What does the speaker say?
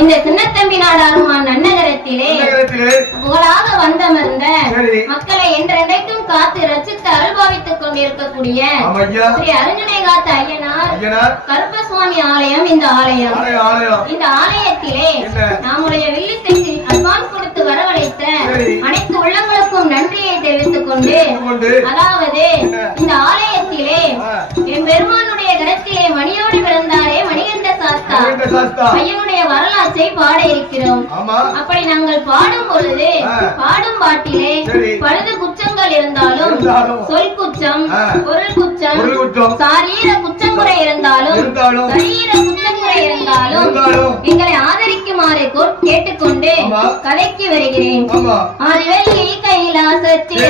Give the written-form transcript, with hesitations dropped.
இந்த சின்னத்தம்பி நாடாருமான் நன்னகரத்திலே புகழாக வந்தமர்ந்த மக்களை என்றென்றைக்கும் காத்து ரசித்து அருள்பாவித்துக் கொண்டிருக்கக்கூடிய ஸ்ரீ அருஞ்சனை காத்த ஐயனார் கருப்பசுவாமி ஆலயம். இந்த ஆலயம், இந்த ஆலயத்திலே நம்முடைய வில்லிசைக்கு அட்வான்ஸ் கொடுத்து வரவழைத்த அனைத்து உள்ளங்களுக்கும் நன்றியை தெரிவித்துக் கொண்டு, அதாவது இந்த ஆலயத்திலே என் பெருமானுடைய கரத்திலே மணியோடு பிறந்தாரே மணிகண்ட சாஸ்தா ஐயனுடைய வரலாற்றை பாட இருக்கிறோம். அப்படி நாங்கள் பாடும் பொழுது பாடும் பாட்டிலே பழுது குற்றங்கள் இருந்தாலும், சொல் குற்றம், பொருள் குற்றம், சாரீர குற்றங்குறை இருந்தாலும், சரீர குற்றங்குறை இருந்தாலும் எங்களை ஆதரிக்குமாறு கேட்டுக்கொண்டு கதைக்கு வருகிறேன். ஆதிவெள்ளி கைலாசத்தில்